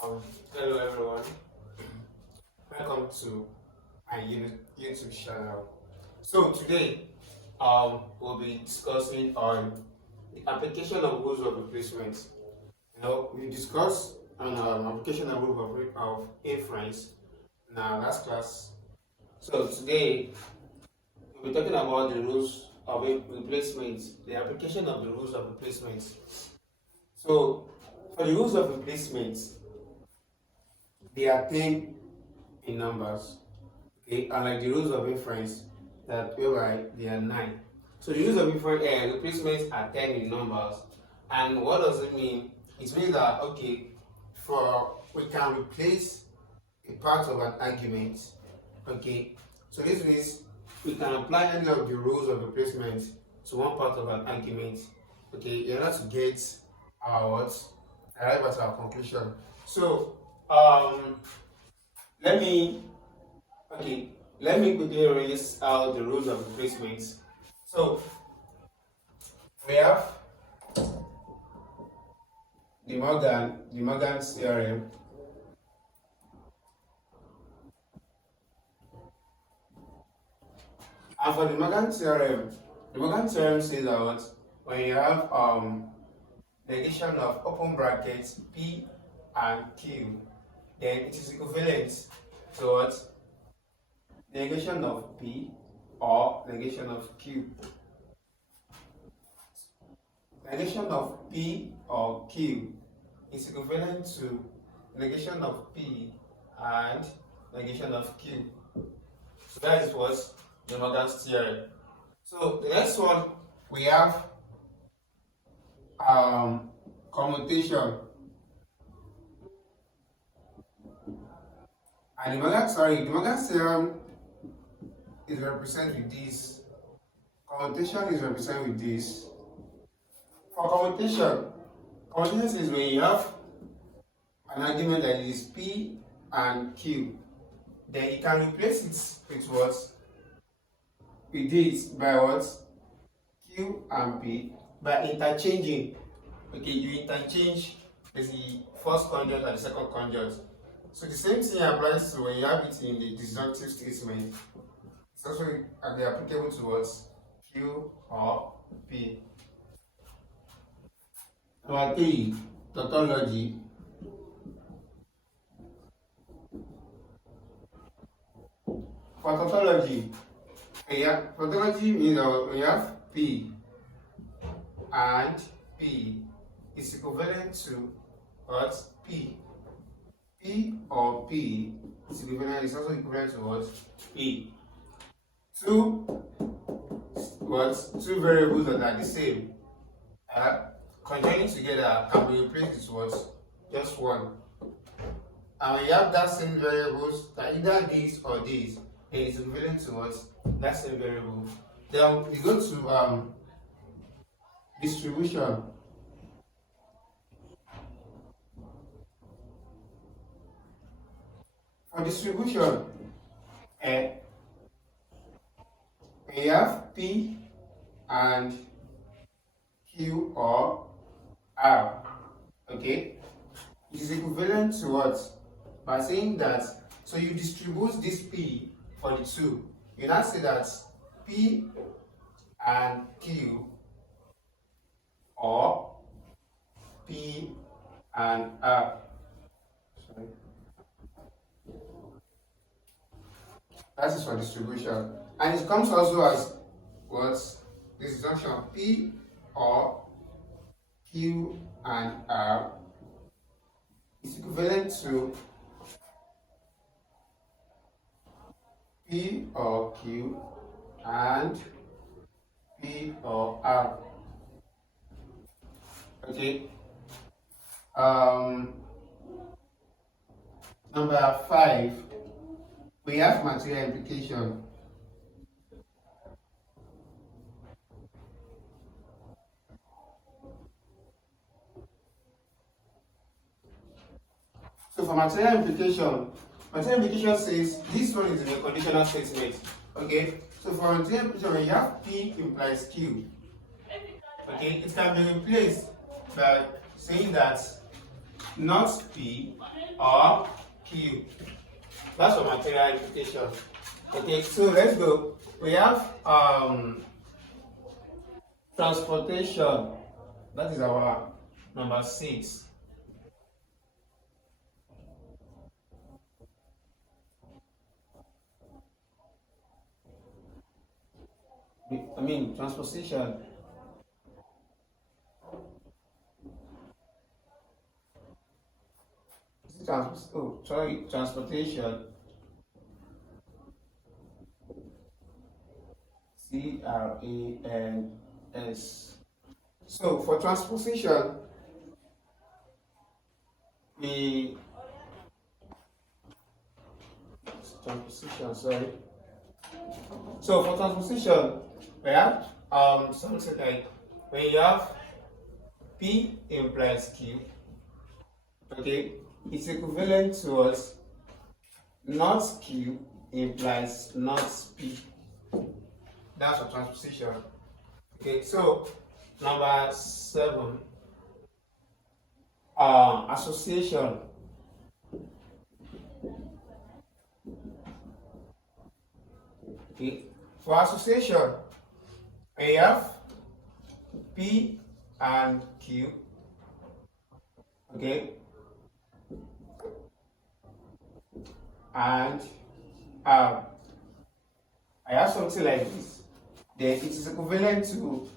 Hello everyone, welcome to my YouTube channel. So today we'll be discussing on the application of rules of replacement. We discussed on application of rules of inference in our last class. So today we'll be talking about the rules of replacement, the application of the rules of replacement. So for the rules of replacement, they are 10 in numbers, okay, unlike the rules of inference that whereby they are 9. So the rules of inference replacements are 10 in numbers, and what does it mean? It means that we can replace a part of an argument, okay. So this means we can apply any of the rules of replacement to one part of an argument, okay, in order to get arrive at our conclusion. So let me quickly erase out the rules of replacement. So we have the Morgan theorem. And for the Morgan theorem says that when you have negation of open brackets P and Q, then it is equivalent to what? Negation of P or negation of Q. Negation of P or Q is equivalent to negation of P and negation of Q. So that is what the Morgan's theorem. So the next one we have commutation. And the Morgan's theorem is represented with this. Commutation is represented with this. For commutation is when you have an argument that is P and Q, then you can replace it with what? With this by what? Q and P by interchanging. Okay, you interchange the first conjunct and the second conjunct. So the same thing applies to when you have it in the disjunctive statement. It's also applicable to what? Q or P. Number 3, tautology. For tautology means that when you have P and P is equivalent to what? P. P or P is also equivalent to what? P. Two variables that are the same conjoining together can be replaced with what? Just one. And when you have that same variables, that either this or this, then it's equivalent to what? That same variable. Then we go to distribution. For distribution, we have P and Q or R. Okay, it is equivalent to what? By saying that, so you distribute this P for the two. You now say that P and Q or P and R. Sorry. That is for distribution. And it comes also as what? This disjunction P or Q and R is equivalent to P or Q and P or R. Okay. Number 5, we have material implication. So for material implication says this one is in a conditional statement. Okay, so for material implication, when you have P implies Q, okay, it can be replaced by saying that not P or Q. That's for material implication. Okay, so let's go. We have transportation. That is our number 6. I mean transportation. Transportation. CRANS. So for transposition, the sorry. So for transposition, we have something like when you have P implies Q, okay, it's equivalent to what not Q implies not P. That's for transposition. Okay, so number 7, association. Okay, for association, we have P and Q. Okay, and I have something like this. Then it is equivalent to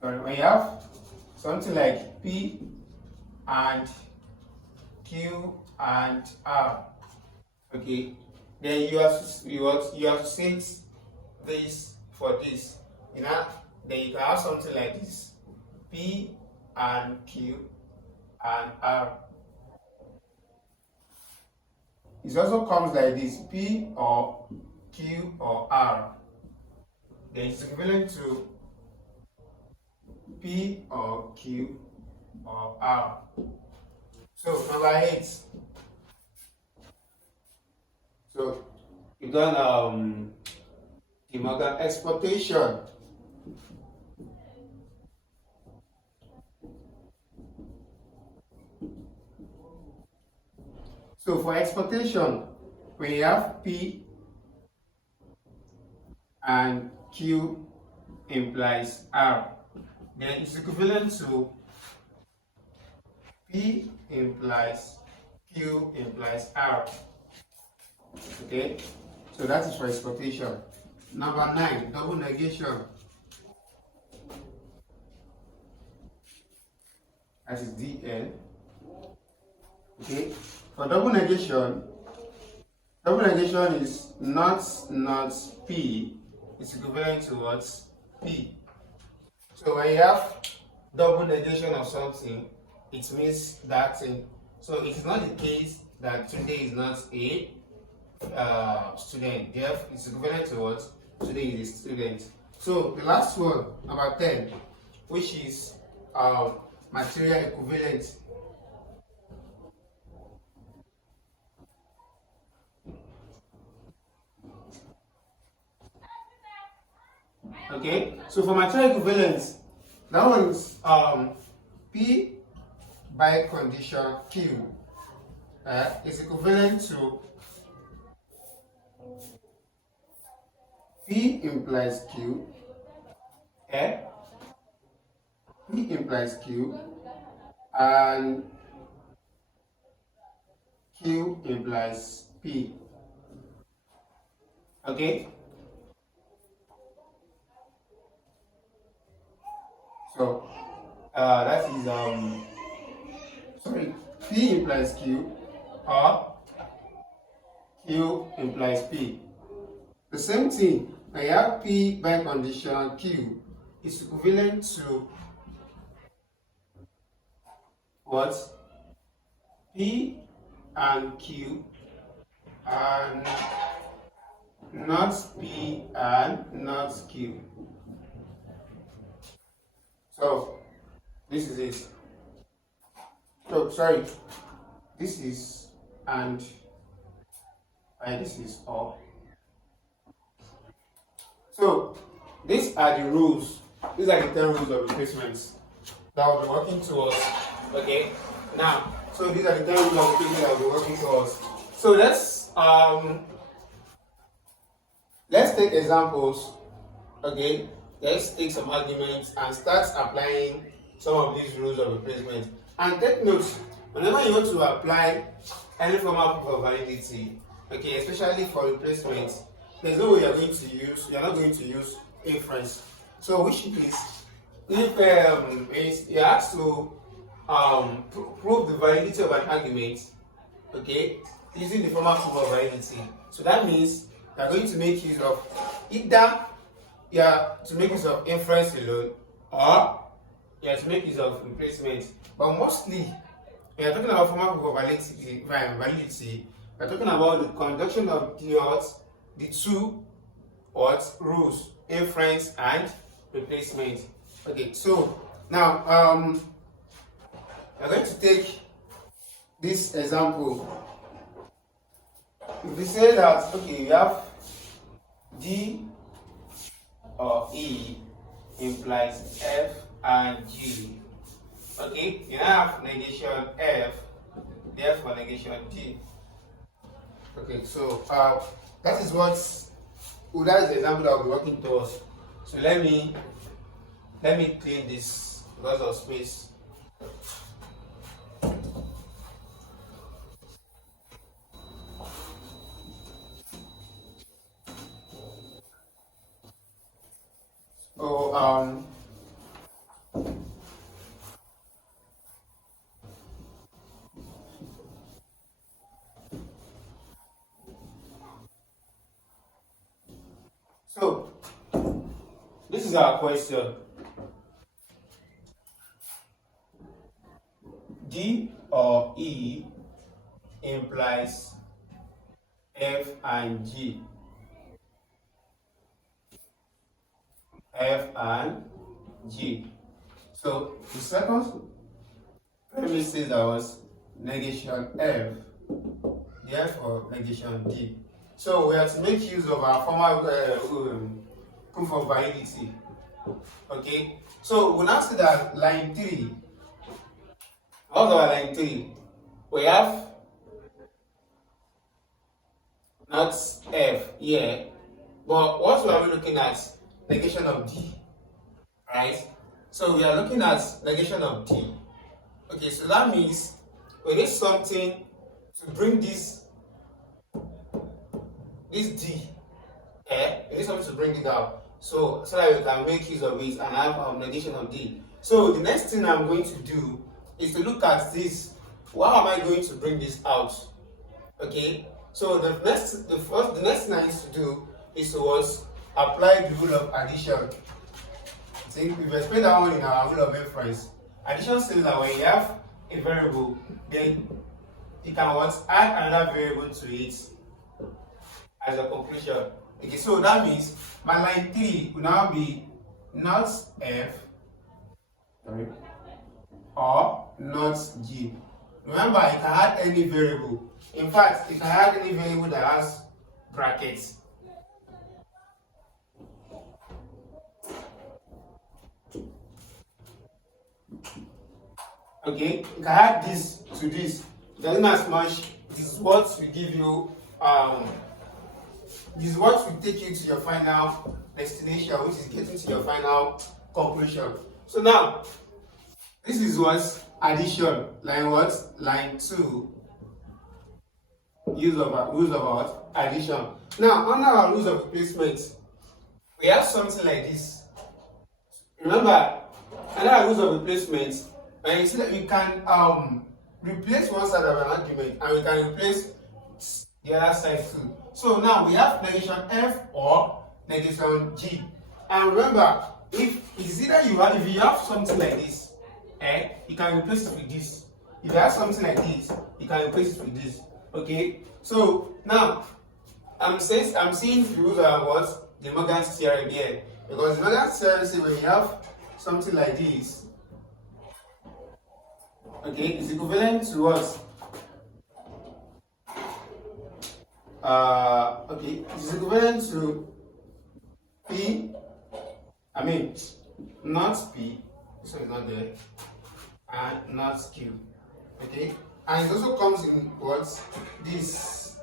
when you have something like P and Q and R, okay, then you associate this for this. You know, then you can have something like this: P and Q and R. It also comes like this: P or Q or R. Then it's equivalent to P or Q or R. So number 8. So you done Morgan exportation. So for exportation, we have P and Q implies R. Then it's equivalent to P implies Q implies R. Okay, so that is for exportation. Number 9, double negation. That is DL. Okay, for double negation is not P. It's equivalent to what? P. So when you have double negation of something, it means that thing. So it is not the case that today is not a student. Therefore, it's equivalent to what? Today is a student. So the last one, number 10, which is material equivalent. Okay, so for material equivalence, that one is P by condition Q is equivalent to P implies Q, P implies Q, and Q implies P. Okay? So that is P implies Q or Q implies P. The same thing, I have P by condition Q is equivalent to what? P and Q and not P and not Q. So this is it. So sorry, this is and this is all. So this are the rules. These are the 10 rules of replacements that we'll be working towards. Okay. Now, so these are the 10 rules of replacement that we'll be working towards. So let's take examples. Okay. Let's take some arguments and start applying some of these rules of replacement. And take notes, whenever you want to apply any form of proof of validity, okay, especially for replacement, there's no way you're not going to use inference. So which means if you have to prove the validity of an argument, okay, using the formal proof of validity. So that means you're going to make use of either to make use of inference alone, or to make use of replacement. But mostly, we are talking about formal proof of validity. We are talking about the conjunction of the two rules, inference and replacement. Okay, so now we're going to take this example. If we say that, okay, we have D or E implies F and G. Okay, you now have negation F, therefore negation D. Okay, so that is the example that we'll be working towards. So let me clean this because of space. So this is our question. D or E implies F and G. F and G. So the second premise says that was negation F, therefore negation D. So we have to make use of our formal proof of validity. Okay. So we now see that line 3. What's our line 3? We have not F here, but what are we looking at? Negation of D, right? So we are looking at negation of D. Okay, so that means we need something to bring this D. We need something to bring it out. So that we can make use of it and have negation of D. So the next thing I'm going to do is to look at this. How am I going to bring this out? Okay. So the next thing I need to do is to apply the rule of addition. See, we've explained that one in our rule of inference. Addition says that when you have a variable, then you can add another variable to it as a conclusion. Okay, so that means my line 3 will now be not F, or not G. Remember, you can add any variable. In fact, you can add any variable that has brackets. Okay, you can add this to this. It doesn't as much. This is what will give you this is what will take you to your final destination, which is getting to your final conclusion. So now, this is what addition, line what? Line 2. Rules of addition. Now, under our rules of replacement, we have something like this. Remember, under our rules of replacement, when you see that we can replace one side of an argument and we can replace the other side too. So now we have negation F or negation G. And remember, if you have something like this, you can replace it with this. If you have something like this, you can replace it with this. Okay. So now I'm seeing the rules of what? The Morgan's theorem here. Because the Morgan's theorem says when you have something like this, okay, it's equivalent to what? Okay, it's equivalent to P I mean, not P, this one is not there, and not Q. Okay, and it also comes in what? This.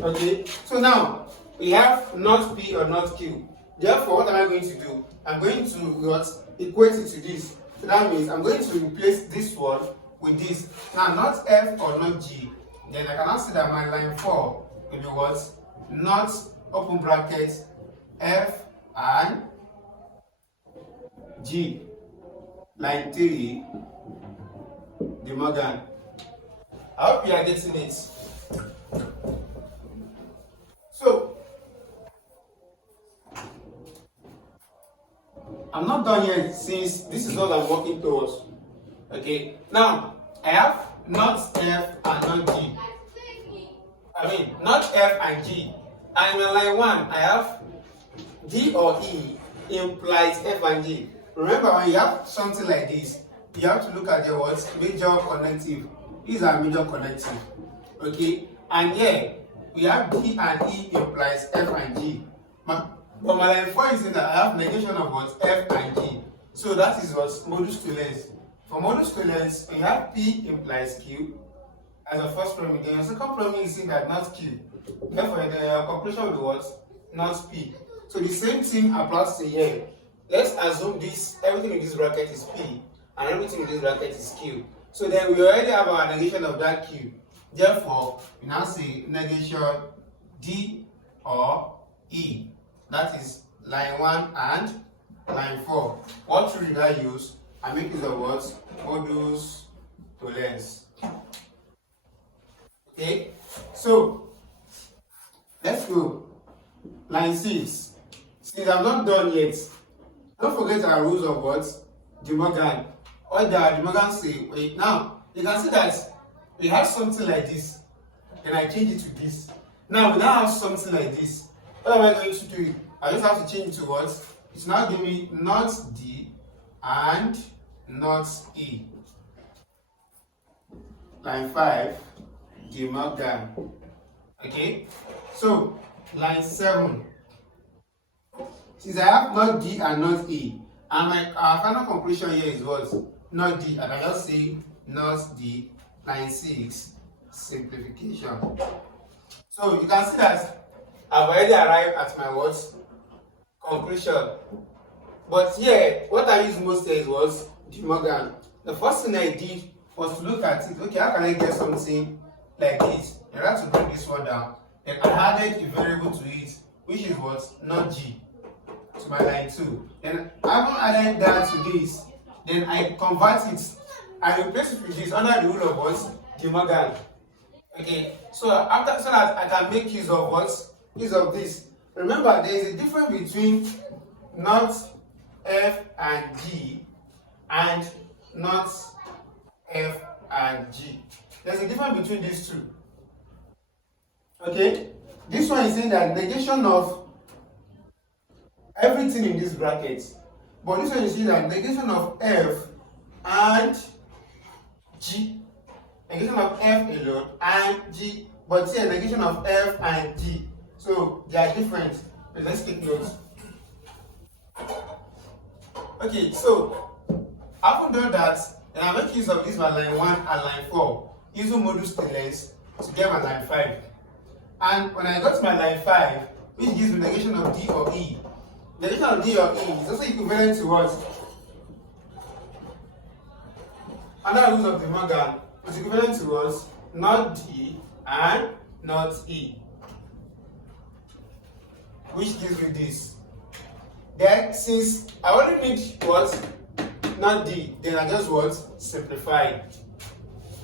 Okay, so now we have not P or not Q. Therefore, what am I going to do? I'm going to what? Equate it to this. So that means I'm going to replace this one with this. Now, not F or not G. Then I can now see that my line 4 will be what? Not open bracket F and G. Line 3, De Morgan. I hope you are getting it. So, I'm not done yet since this is what I'm working towards. Okay, now I have not F and not G. I mean, not F and G. And in line 1, I have D or E implies F and G. Remember, when you have something like this, you have to look at the words major connective. These are major connective. Okay, and here we have D and E implies F and G. But my line 4 is saying that I have negation of what? F and G. So that is what? Modus tollens. For modus tollens, when you have P implies Q as a first premise, then the second premise is saying that not Q. Therefore, the conclusion will be what? Not P. So the same thing applies to here. Let's assume this, everything in this bracket is P and everything in this bracket is Q. So then we already have our negation of that Q. Therefore, we now say negation D or E. That is line 1 and line 4. What rule did I use? I make use of what? Modus tollens. Okay, so let's go. Line 6. Since I'm not done yet, don't forget our rules of what? De Morgan. Or the De Morgan say, wait, now you can see that we have something like this, and I change it to this. Now we now have something like this. What am I going to do? I just have to change it to what? It's now give me not D and not E. Line 5, De Morgan. Okay, so line 7. Since I have not D and not E, and our final conclusion here is what? Not D. I can just say not D. Line 6, simplification. So you can see that I've already arrived at my what? Conclusion. But here, what I used most here was De Morgan. The first thing I did was to look at it. Okay, how can I get something like this? I have to break this one down. Then I added a variable to it, which is what? Not G. To my line 2. Then having added that to this, then I convert it. I replace it with this under the rule of what? De Morgan. Okay, so after, so that I can make use of what? Use of this. Remember, there is a difference between not F and G and not F and G. There's a difference between these two. Okay, this one is saying that negation of everything in this bracket, but this one is saying that negation of F and G. Negation of F alone and G, but here negation of F and G. So they are different. Let's take notes. Okay, so after done that, then I make use of this my line 1 and line 4, using modus tollens to get my line 5. And when I got my line 5, which gives me negation of D or E, negation of D or E is also equivalent to what? Under rules of De Morgan, is equivalent to what? Not D and not E, which gives me this. Then, since I only need what? Not D, then I just what? Simplify.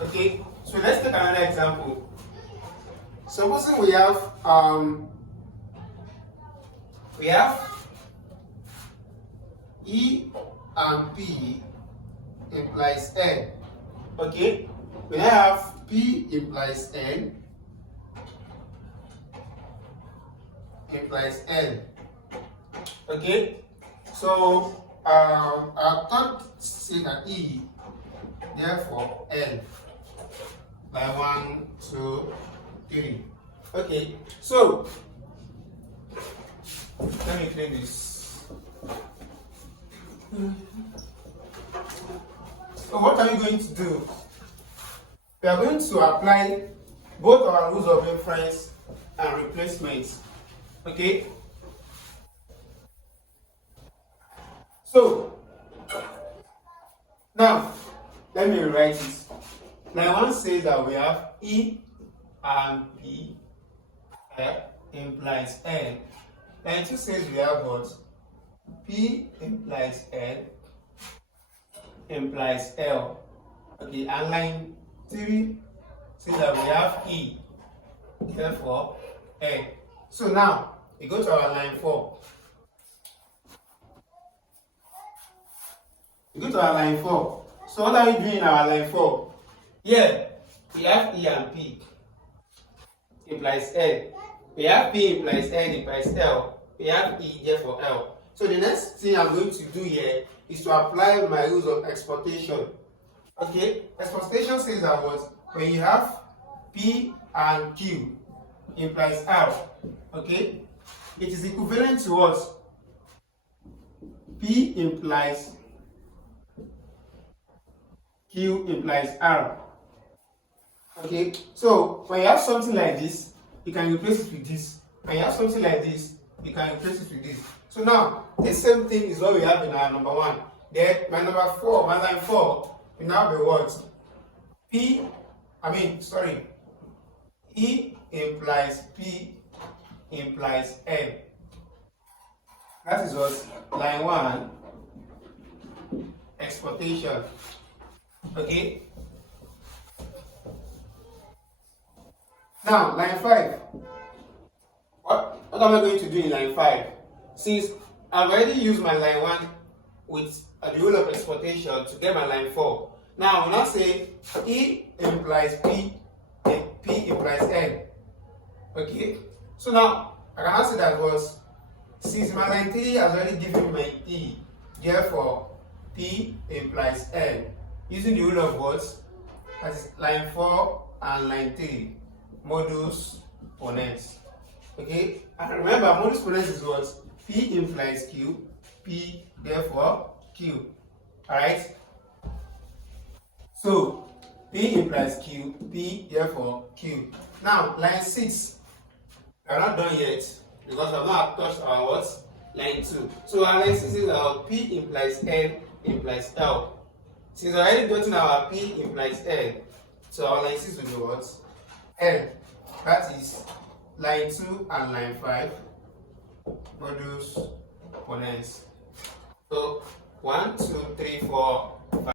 Okay, so let's take another example. Supposing we have E and P implies N. Okay, we have P implies N implies N. Okay, so I can't say that E, therefore L. Line 1, 2, 3. Okay, so let me clean this. So what are we going to do? We are going to apply both our rules of inference and replacement. Okay? So now let me rewrite it. Line 1 says that we have E and P implies N. Line 2 says we have what? P implies N implies L. Okay, and line 3 says that we have E, therefore N. So now we go to our line 4. We go to our line 4. So what are we doing in our line 4? Here we have E and P implies N. We have P implies N implies L. We have E, therefore L. So the next thing I'm going to do here is to apply my rules of exportation. Okay, exportation says that what? When you have P and Q implies R. Okay, it is equivalent to what? P implies Q implies R. Okay, so when you have something like this, you can replace it with this. When you have something like this, you can replace it with this. So now, this same thing is what we have in our number 1. Then my number 4, my line 4, will now be what? E implies P implies N. That is what? Line 1, exportation. Okay? Now, line 5. What am I going to do in line 5? Since I've already used my line 1 with the rule of exportation to get my line 4. Now, when I say E implies P, then P implies N. Okay? So now, I can now say that was, since my line 3 has already given me my E, therefore, P implies N. Using the rule of what? That is line 4 and line 3. Modus ponens. Okay? And remember, modus ponens is what? P implies Q, P therefore Q. Alright? So P implies Q, P therefore Q. Now line 6. We are not done yet because I've not touched our what? Line 2. So our line 6 is our P implies N implies L. Since I already gotten our P implies N, so our line 6 will be what? L. That is line 2 and line 5. Modus ponens. So 1, 2, 3, 4,